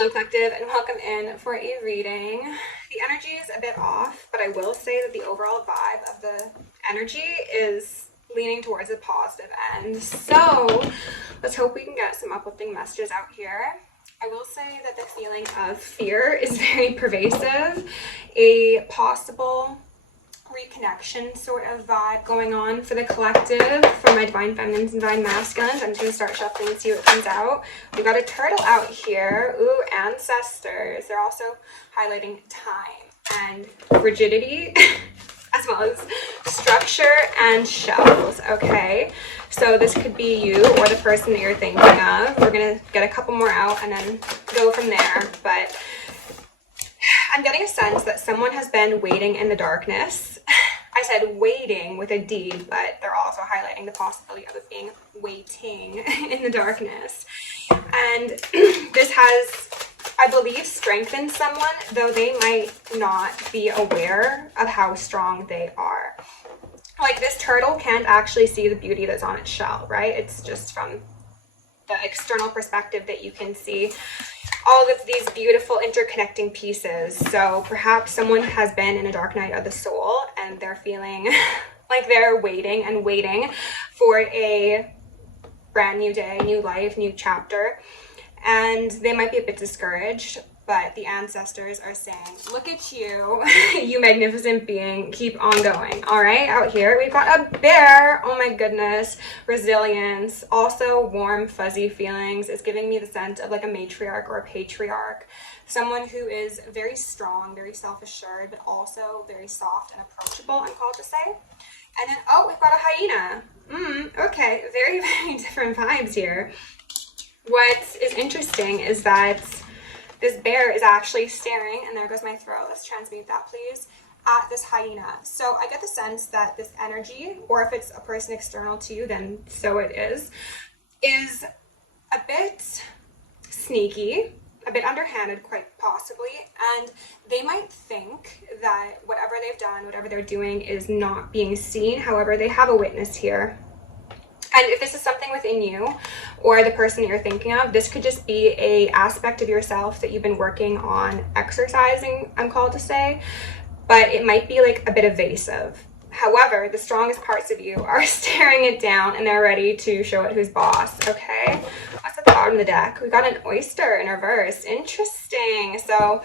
Hello collective, and welcome in for a reading. The energy is a bit off, but I will say that the overall vibe of the energy is leaning towards a positive end. So let's hope we can get some uplifting messages out here. I will say that the feeling of fear is very pervasive. A possible reconnection sort of vibe going on for the collective, for my divine feminines and divine masculines. I'm just going to start shuffling and see what comes out. We've got a turtle out here. Ooh, ancestors. They're also highlighting time and rigidity as well as structure and shells. Okay, so this could be you or the person that you're thinking of. We're going to get a couple more out and then go from there. But I'm getting a sense that someone has been waiting in the darkness. I said waiting with a D, but they're also highlighting the possibility of it being waiting in the darkness. And this has, I believe, strengthened someone, though they might not be aware of how strong they are. Like, this turtle can't actually see the beauty that's on its shell, right? It's just from the external perspective that you can see all of these beautiful interconnecting pieces. So perhaps someone has been in a dark night of the soul and they're feeling like they're waiting and waiting for a brand new day, new life, new chapter. And they might be a bit discouraged, but the ancestors are saying, look at you, you magnificent being, keep on going. All right, out here, we've got a bear. Oh my goodness, resilience, also warm, fuzzy feelings. It's giving me the sense of like a matriarch or a patriarch, someone who is very strong, very self-assured, but also very soft and approachable, I'm called to say. And then, oh, we've got a hyena. Okay, very, very different vibes here. What is interesting is that this bear is actually staring, and there goes my throat, let's transmute that please, at this hyena. So I get the sense that this energy, or if it's a person external to you, then so it is a bit sneaky, a bit underhanded quite possibly, and they might think that whatever they've done, whatever they're doing is not being seen. However, they have a witness here. And if this is something within you or the person that you're thinking of, this could just be a aspect of yourself that you've been working on exercising, I'm called to say, but it might be like a bit evasive. However, the strongest parts of you are staring it down and they're ready to show it who's boss, okay? What's at the bottom of the deck? We got an oyster in reverse. Interesting. So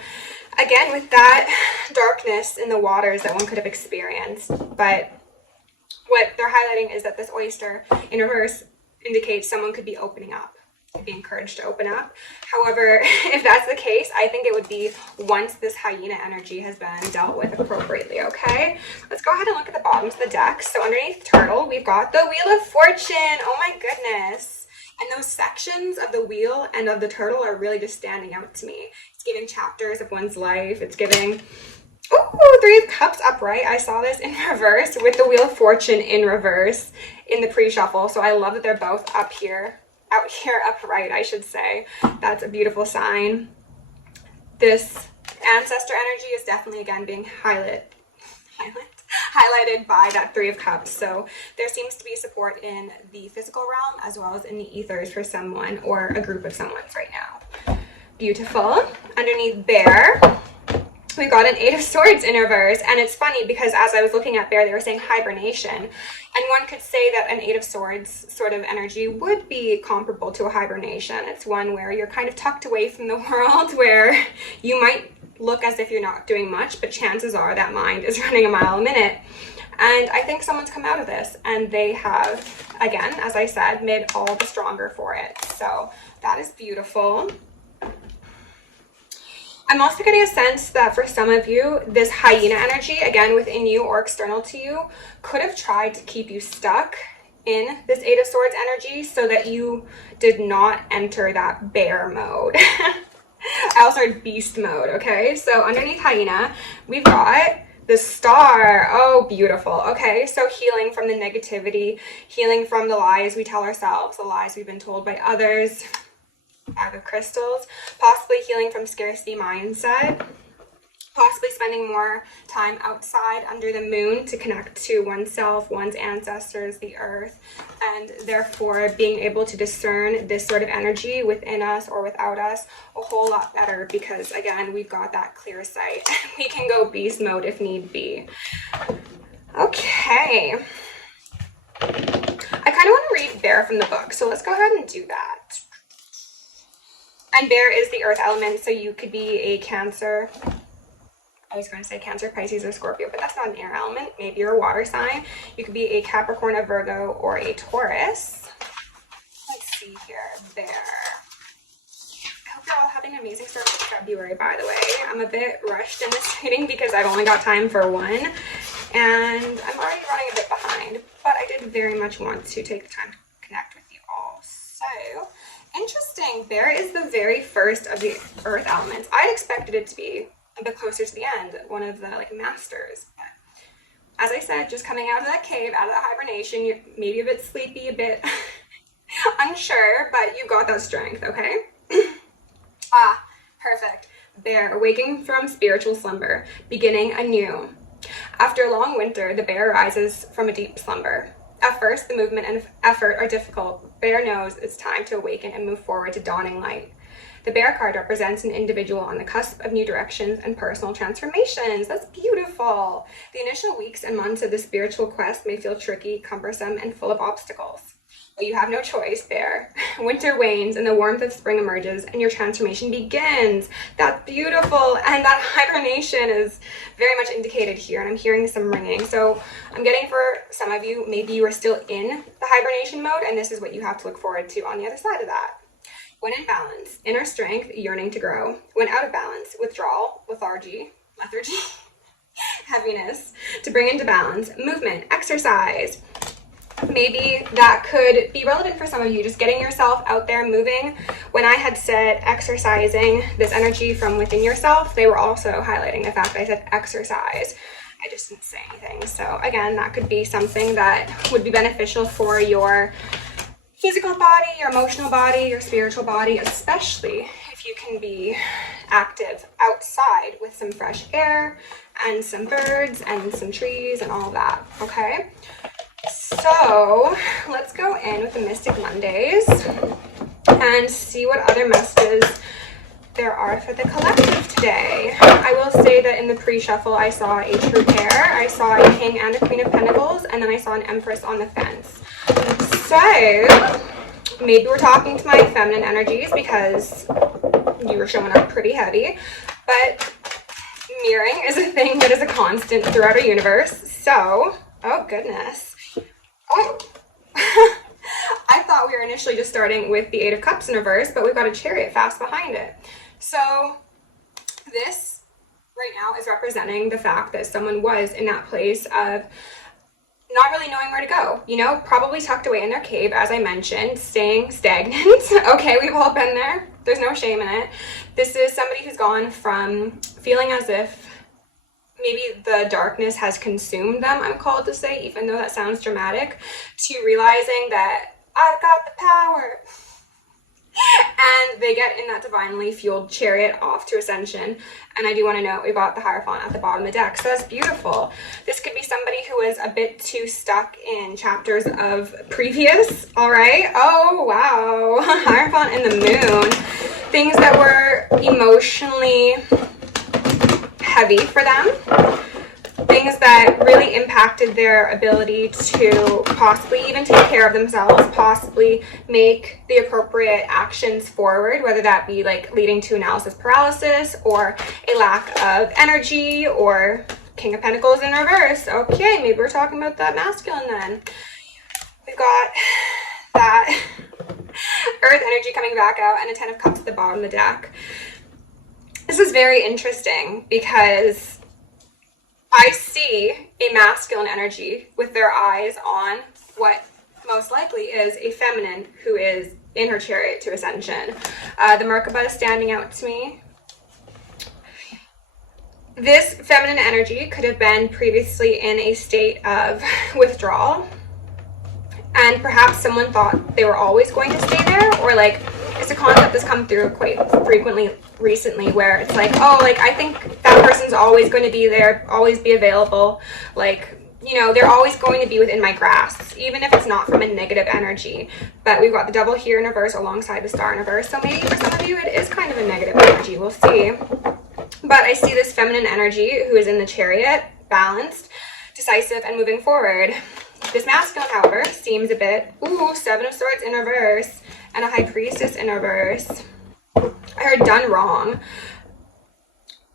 again, with that darkness in the waters that one could have experienced, but what they're highlighting is that this oyster in reverse indicates someone could be opening up, could be encouraged to open up. However, if that's the case, I think it would be once this hyena energy has been dealt with appropriately, okay? Let's go ahead and look at the bottoms of the deck. So underneath turtle, we've got the Wheel of Fortune. Oh my goodness. And those sections of the wheel and of the turtle are really just standing out to me. It's giving chapters of one's life. It's giving... Ooh, Three of Cups upright. I saw this in reverse with the Wheel of Fortune in reverse in the pre-shuffle. So I love that they're both out here upright, I should say. That's a beautiful sign. This ancestor energy is definitely, again, being highlighted by that Three of Cups. So there seems to be support in the physical realm as well as in the ethers for someone or a group of someone's right now. Beautiful. Underneath bear, we got an Eight of Swords in reverse, and it's funny because as I was looking at bear, they were saying hibernation, and one could say that an Eight of Swords sort of energy would be comparable to a hibernation. It's one where you're kind of tucked away from the world, where you might look as if you're not doing much, but chances are that mind is running a mile a minute. And I think someone's come out of this, and they have, again, as I said, made all the stronger for it. So that is beautiful. I'm also getting a sense that for some of you, this hyena energy, again, within you or external to you, could have tried to keep you stuck in this Eight of Swords energy so that you did not enter that bear mode. I also heard beast mode, okay? So underneath hyena, we've got the Star. Oh, beautiful. Okay, so healing from the negativity, healing from the lies we tell ourselves, the lies we've been told by others, Bag of Crystals, possibly healing from scarcity mindset, possibly spending more time outside under the moon to connect to oneself, one's ancestors, the earth, and therefore being able to discern this sort of energy within us or without us a whole lot better, because again, we've got that clear sight. We can go beast mode if need be. Okay. I kind of want to read Bear from the book, so let's go ahead and do that. And Bear is the earth element, so you could be a Cancer. I was going to say Cancer, Pisces, or Scorpio, but that's not an air element. Maybe you're a water sign. You could be a Capricorn, a Virgo, or a Taurus. Let's see here. Bear. I hope you're all having an amazing start to February, by the way. I'm a bit rushed in this reading because I've only got time for one, and I'm already running a bit behind, but I did very much want to take the time to connect with you all. So, interesting. Bear is the very first of the earth elements. I'd expected it to be a bit closer to the end, one of the masters. But as I said, just coming out of that cave, out of that hibernation, you're maybe a bit sleepy, a bit unsure, but you got that strength, okay? Perfect. Bear, awaking from spiritual slumber, beginning anew. After a long winter, the bear rises from a deep slumber. At first, the movement and effort are difficult. Bear knows it's time to awaken and move forward to dawning light. The bear card represents an individual on the cusp of new directions and personal transformations. That's beautiful. The initial weeks and months of the spiritual quest may feel tricky, cumbersome, and full of obstacles. But you have no choice, Bear. Winter wanes and the warmth of spring emerges and your transformation begins. That's beautiful. And that hibernation is very much indicated here, and I'm hearing some ringing. So I'm getting for some of you, maybe you are still in the hibernation mode, and this is what you have to look forward to on the other side of that. When in balance, inner strength, yearning to grow. When out of balance, withdrawal, lethargy, heaviness. To bring into balance, movement, exercise. Maybe that could be relevant for some of you, just getting yourself out there moving. When I had said exercising this energy from within yourself, they were also highlighting the fact that I said exercise. I just didn't say anything. So again, that could be something that would be beneficial for your physical body, your emotional body, your spiritual body, especially if you can be active outside with some fresh air and some birds and some trees and all of that, okay? So let's go in with the Mystic Mondays and see what other messages there are for the collective today. I will say that in the pre-shuffle, I saw a true pair. I saw a King and a Queen of Pentacles, and then I saw an Empress on the fence. So maybe we're talking to my feminine energies because you were showing up pretty heavy, but mirroring is a thing that is a constant throughout our universe. So, oh goodness. Oh, I thought we were initially just starting with the Eight of Cups in reverse, but we've got a Chariot fast behind it. So this right now is representing the fact that someone was in that place of not really knowing where to go, you know, probably tucked away in their cave, as I mentioned, staying stagnant. Okay, we've all been there. There's no shame in it. This is somebody who's gone from feeling as if maybe the darkness has consumed them, I'm called to say, even though that sounds dramatic, to realizing that I've got the power. And they get in that divinely fueled chariot off to ascension. And I do want to note, we've got the Hierophant at the bottom of the deck, so that's beautiful. This could be somebody who is a bit too stuck in chapters of previous, all right? Oh, wow. Hierophant and the Moon. Things that were emotionally heavy for them. Things that really impacted their ability to possibly even take care of themselves, possibly make the appropriate actions forward, whether that be like leading to analysis paralysis or a lack of energy, or King of Pentacles in reverse. Okay, maybe we're talking about that masculine then. We've got that Earth energy coming back out and a Ten of Cups at the bottom of the deck. This is very interesting because I see a masculine energy with their eyes on what most likely is a feminine who is in her chariot to ascension. The Merkaba is standing out to me. This feminine energy could have been previously in a state of withdrawal, and perhaps someone thought they were always going to stay there, or like It's a concept that's come through quite frequently recently, where it's like, oh, like, I think that person's always going to be there, always be available, like, you know, they're always going to be within my grasp, even if it's not from a negative energy. But we've got the Devil here in reverse alongside the Star in reverse, so maybe for some of you it is kind of a negative energy, we'll see. But I see this feminine energy who is in the Chariot, balanced, decisive, and moving forward. This masculine, however, seems a bit, Seven of Swords in reverse, and a High Priestess in reverse. I heard done wrong.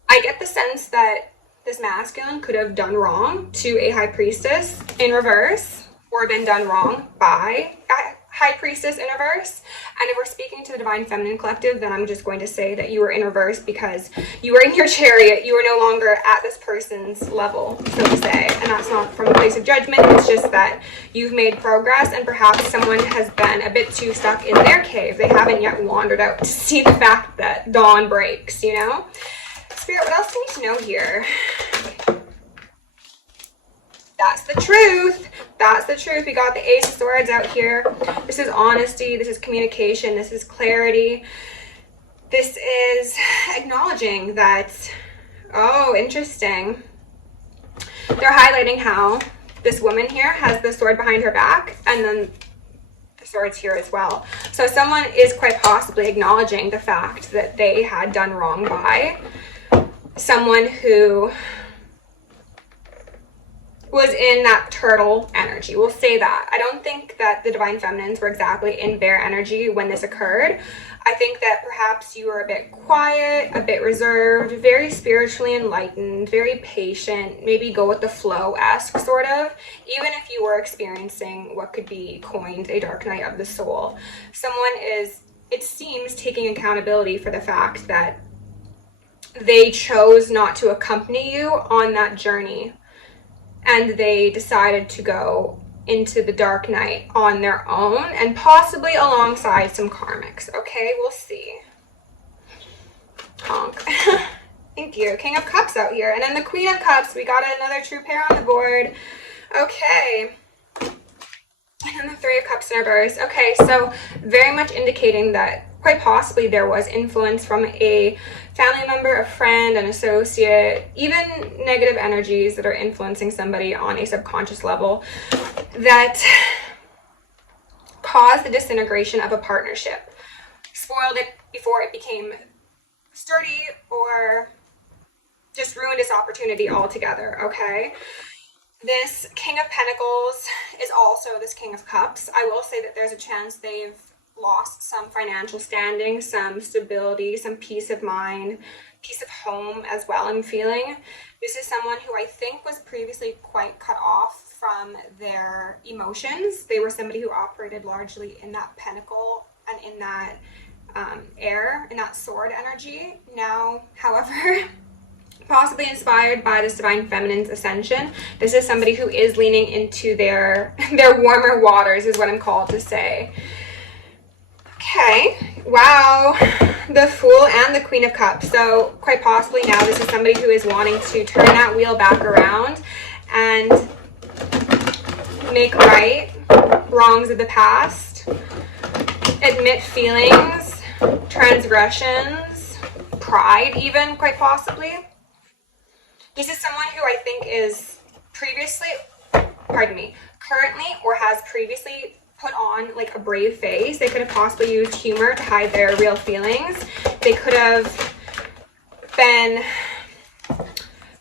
I get the sense that this masculine could have done wrong to a High Priestess in reverse, or been done wrong by a High Priestess in reverse. And if we're speaking to the Divine Feminine Collective, then I'm just going to say that you were in reverse because you were in your Chariot. You were no longer at this person's level, so to say. And that's not from a place of judgment. It's just that you've made progress, and perhaps someone has been a bit too stuck in their cave. They haven't yet wandered out to see the fact that dawn breaks, you know? Spirit, what else do you need to know here? That's the truth. That's the truth. We got the Ace of Swords out here. This is honesty. This is communication. This is clarity. This is acknowledging that, oh, interesting. They're highlighting how this woman here has the sword behind her back, and then the sword's here as well. So someone is quite possibly acknowledging the fact that they had done wrong by someone who was in that turtle energy. We'll say that. I don't think that the Divine Feminines were exactly in bear energy when this occurred. I think that perhaps you were a bit quiet, a bit reserved, very spiritually enlightened, very patient, maybe go with the flow-esque sort of, even if you were experiencing what could be coined a dark night of the soul. Someone is, it seems, taking accountability for the fact that they chose not to accompany you on that journey, and they decided to go into the dark night on their own, and possibly alongside some karmics. Okay, we'll see. Honk. Thank you. King of Cups out here. And then the Queen of Cups. We got another true pair on the board. Okay. And then the Three of Cups in reverse. Okay, so very much indicating that quite possibly there was influence from a family member, a friend, an associate, even negative energies that are influencing somebody on a subconscious level that caused the disintegration of a partnership, spoiled it before it became sturdy, or just ruined its opportunity altogether, okay? This King of Pentacles is also this King of Cups. I will say that there's a chance they've lost some financial standing, some stability, some peace of mind, peace of home as well, I'm feeling. This is someone who I think was previously quite cut off from their emotions. They were somebody who operated largely in that pentacle and in that air, in that sword energy. Now, however, possibly inspired by this Divine Feminine's ascension, this is somebody who is leaning into their warmer waters, is what I'm called to say. Okay, wow, the Fool and the Queen of Cups. So quite possibly now this is somebody who is wanting to turn that wheel back around and make right wrongs of the past, admit feelings, transgressions, pride even, quite possibly. This is someone who I think is currently, or has previously put on like a brave face. They could have possibly used humor to hide their real feelings. They could have been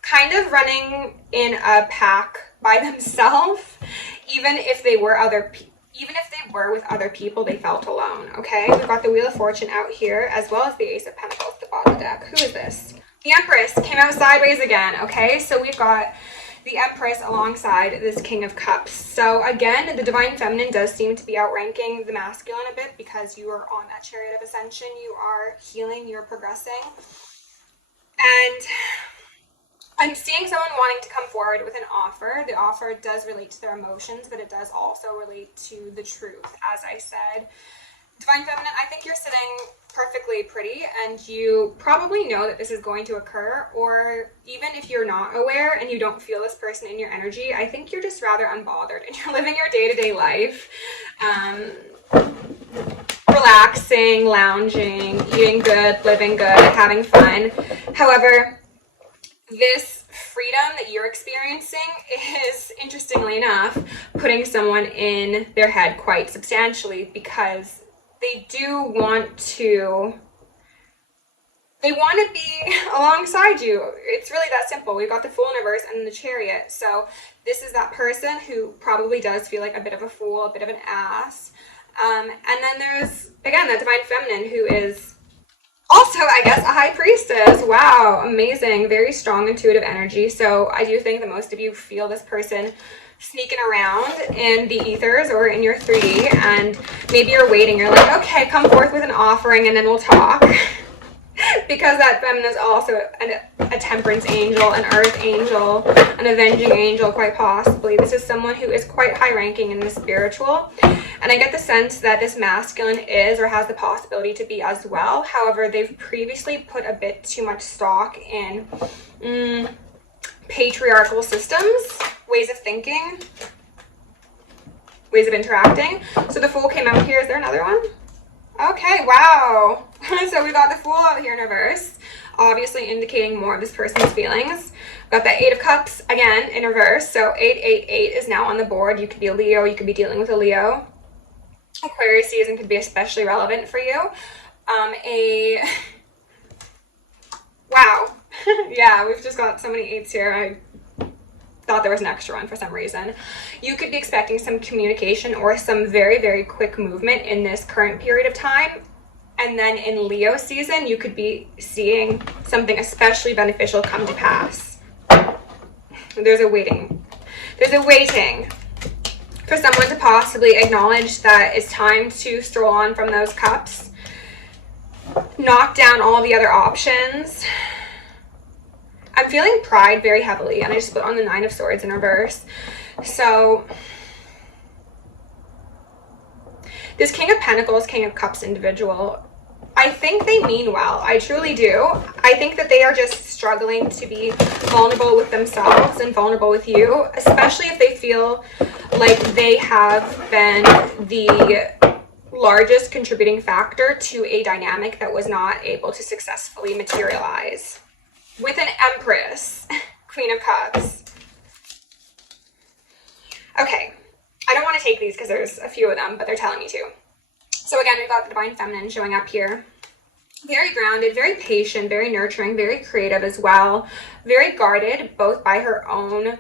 kind of running in a pack by themselves. Even if they were with other people, they felt alone. Okay, we've got the Wheel of Fortune out here, as well as the Ace of Pentacles at the bottom of the deck. Who is this? The Empress came out sideways again. Okay, so we've got the Empress alongside this King of Cups. So again, the Divine Feminine does seem to be outranking the masculine a bit, because you are on that Chariot of Ascension. You are healing, you're progressing. And I'm seeing someone wanting to come forward with an offer. The offer does relate to their emotions, but it does also relate to the truth. As I said, Divine Feminine, I think you're sitting perfectly pretty, and you probably know that this is going to occur, or even if you're not aware and you don't feel this person in your energy, I think you're just rather unbothered and you're living your day-to-day life, relaxing, lounging, eating good, living good, having fun. However, this freedom that you're experiencing is, interestingly enough, putting someone in their head quite substantially, because they want to be alongside you. It's really that simple. We've got the Fool in reverse and the Chariot. So this is that person who probably does feel like a bit of a fool, a bit of an ass. And then there's, again, that Divine Feminine who is also, I guess, a High Priestess. Wow, amazing. Very strong, intuitive energy. So I do think that most of you feel this person sneaking around in the ethers or in your 3D, and maybe you're waiting. You're like, okay, come forth with an offering and then we'll talk. Because that feminine is also a temperance angel, an earth angel, an avenging angel, quite possibly. This is someone who is quite high ranking in the spiritual. And I get the sense that this masculine is or has the possibility to be as well. However, they've previously put a bit too much stock in patriarchal systems, ways of thinking, ways of interacting. So the Fool came out here. Is there another one? Okay, wow. So we got the Fool out here in reverse, obviously indicating more of this person's feelings. Got that 8 of Cups again in reverse. So 888 is now on the board. You could be a Leo. You could be dealing with a Leo. Aquarius season could be especially relevant for you. Wow. Yeah, we've just got so many 8s here. I thought there was an extra one for some reason. You could be expecting some communication or some very, very quick movement in this current period of time. And then in Leo season, you could be seeing something especially beneficial come to pass. There's a waiting. There's a waiting for someone to possibly acknowledge that it's time to stroll on from those cups, knock down all the other options. I'm feeling pride very heavily, and I just put on the 9 of Swords in reverse. So this King of Pentacles, King of Cups individual, I think they mean well. I truly do. I think that they are just struggling to be vulnerable with themselves and vulnerable with you, especially if they feel like they have been the largest contributing factor to a dynamic that was not able to successfully materialize. With an Empress, Queen of Cups. Okay, I don't want to take these because there's a few of them, but they're telling me to. So again, we've got the Divine Feminine showing up here. Very grounded, very patient, very nurturing, very creative as well. Very guarded, both by her own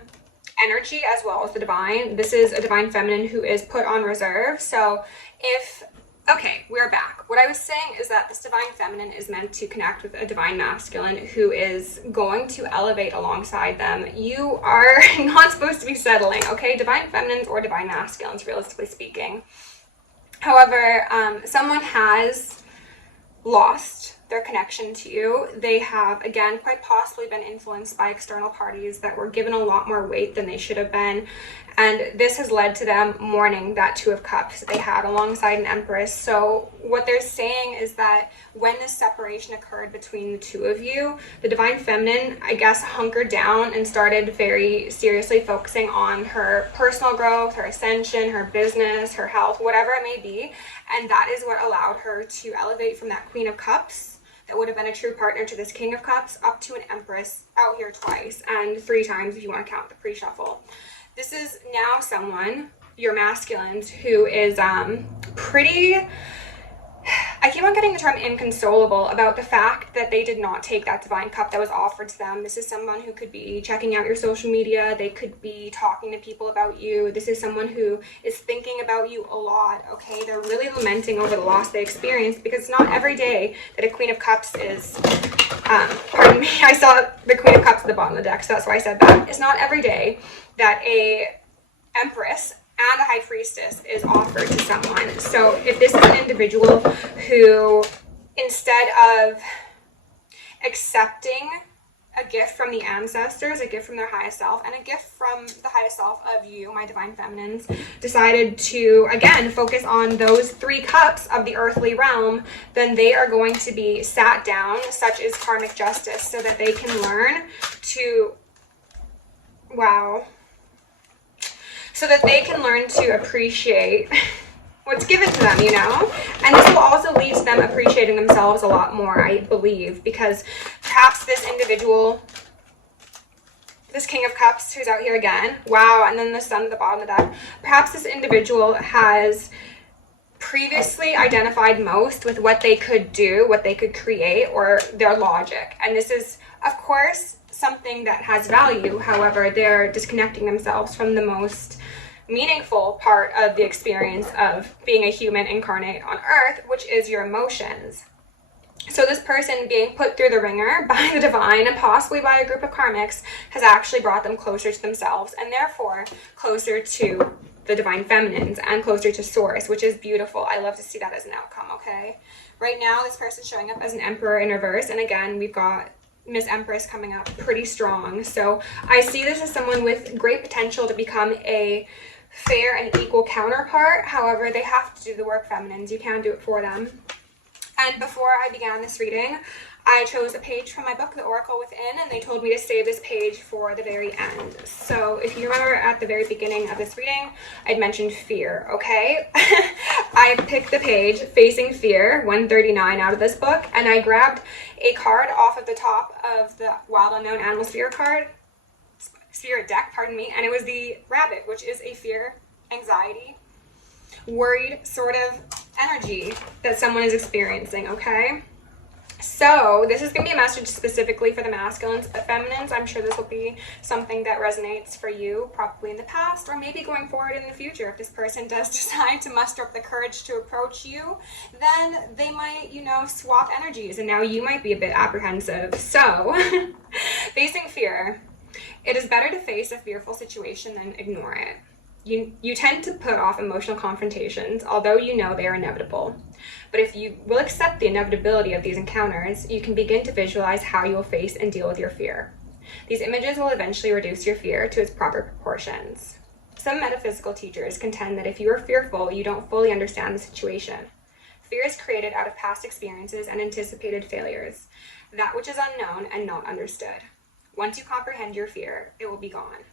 energy as well as the Divine. This is a Divine Feminine who is put on reserve. So if... Okay, we're back. What I was saying is that this Divine Feminine is meant to connect with a Divine Masculine who is going to elevate alongside them. You are not supposed to be settling, okay? Divine Feminines or Divine Masculines, realistically speaking. However, someone has lost their connection to you. They have, again, quite possibly been influenced by external parties that were given a lot more weight than they should have been. And this has led to them mourning that 2 of Cups that they had alongside an Empress. So what they're saying is that when this separation occurred between the 2 of you, the Divine Feminine, I guess, hunkered down and started very seriously focusing on her personal growth, her ascension, her business, her health, whatever it may be. And that is what allowed her to elevate from that Queen of Cups that would have been a true partner to this King of Cups up to an Empress out here twice, and 3 times if you want to count the pre-shuffle. This is now someone, your masculines, who is pretty, I keep on getting the term inconsolable about the fact that they did not take that Divine Cup that was offered to them. This is someone who could be checking out your social media. They could be talking to people about you. This is someone who is thinking about you a lot, okay? They're really lamenting over the loss they experienced, because it's not every day that a Queen of Cups is, pardon me, I saw the Queen of Cups at the bottom of the deck, so that's why I said that. It's not every day that a Empress and a High Priestess is offered to someone. So if this is an individual who, instead of accepting a gift from the ancestors, a gift from their highest self, and a gift from the highest self of you, my Divine Feminines, decided to, again, focus on those 3 cups of the earthly realm, then they are going to be sat down, such is karmic justice, so that they can learn to, wow, so that they can learn to appreciate what's given to them, you know? And this will also lead to them appreciating themselves a lot more, I believe, because perhaps this individual, this King of Cups who's out here again, wow, and then the Sun at the bottom of that, perhaps this individual has previously identified most with what they could do, what they could create, or their logic. And this is, of course, something that has value. However, they're disconnecting themselves from the most meaningful part of the experience of being a human incarnate on Earth, which is your emotions. So this person being put through the ringer by the divine and possibly by a group of karmics has actually brought them closer to themselves and therefore closer to the divine feminines and closer to source, which is beautiful. I love to see that as an outcome, okay? Right now, this person's showing up as an emperor in reverse. And again, we've got Miss Empress coming up pretty strong. So I see this as someone with great potential to become a fair and equal counterpart. However, they have to do the work, feminines. You can do it for them. And before I began this reading, I chose a page from my book, The Oracle Within, and they told me to save this page for the very end. So if you remember at the very beginning of this reading, I'd mentioned fear, okay? I picked the page Facing Fear, 139 out of this book, and I grabbed a card off of the top of the Wild Unknown Animal Spirit deck, pardon me, and it was the rabbit, which is a fear, anxiety, worried sort of energy that someone is experiencing, okay? So this is going to be a message specifically for the masculines, but feminines, I'm sure this will be something that resonates for you probably in the past or maybe going forward in the future. If this person does decide to muster up the courage to approach you, then they might, you know, swap energies and now you might be a bit apprehensive. So facing fear, it is better to face a fearful situation than ignore it. You tend to put off emotional confrontations, although you know they are inevitable. But if you will accept the inevitability of these encounters, you can begin to visualize how you will face and deal with your fear. These images will eventually reduce your fear to its proper proportions. Some metaphysical teachers contend that if you are fearful, you don't fully understand the situation. Fear is created out of past experiences and anticipated failures, that which is unknown and not understood. Once you comprehend your fear, it will be gone.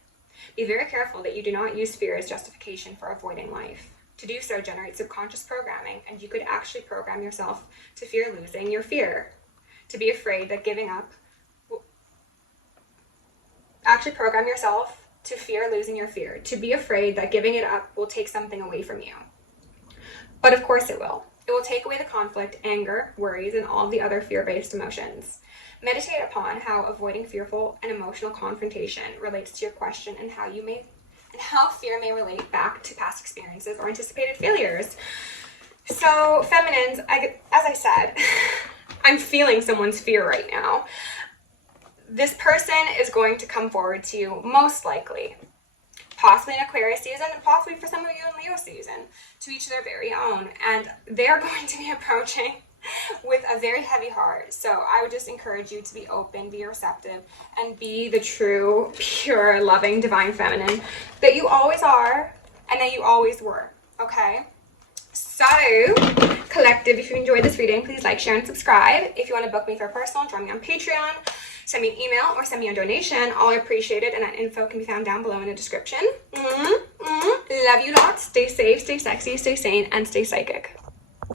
Be very careful that you do not use fear as justification for avoiding life. To do so generates subconscious programming, and you could actually program yourself to fear losing your fear. To be afraid that giving up program yourself to fear losing your fear. To be afraid that giving it up will take something away from you. But of course it will. It will take away the conflict, anger, worries, and all the other fear-based emotions. Meditate upon how avoiding fearful and emotional confrontation relates to your question and how fear may relate back to past experiences or anticipated failures. So, feminines, as I said, I'm feeling someone's fear right now. This person is going to come forward to you most likely, possibly in Aquarius season, and possibly for some of you in Leo season, to each their very own. And they're going to be approaching with a very heavy heart. So I would just encourage you to be open, be receptive, and be the true, pure, loving, divine feminine that you always are and that you always were, okay? So, collective, if you enjoyed this reading, please like, share, and subscribe. If you want to book me for a personal, join me on Patreon, send me an email, or send me a donation. All are appreciated, and that info can be found down below in the description. Love you lots. Stay safe, stay sexy, stay sane, and stay psychic.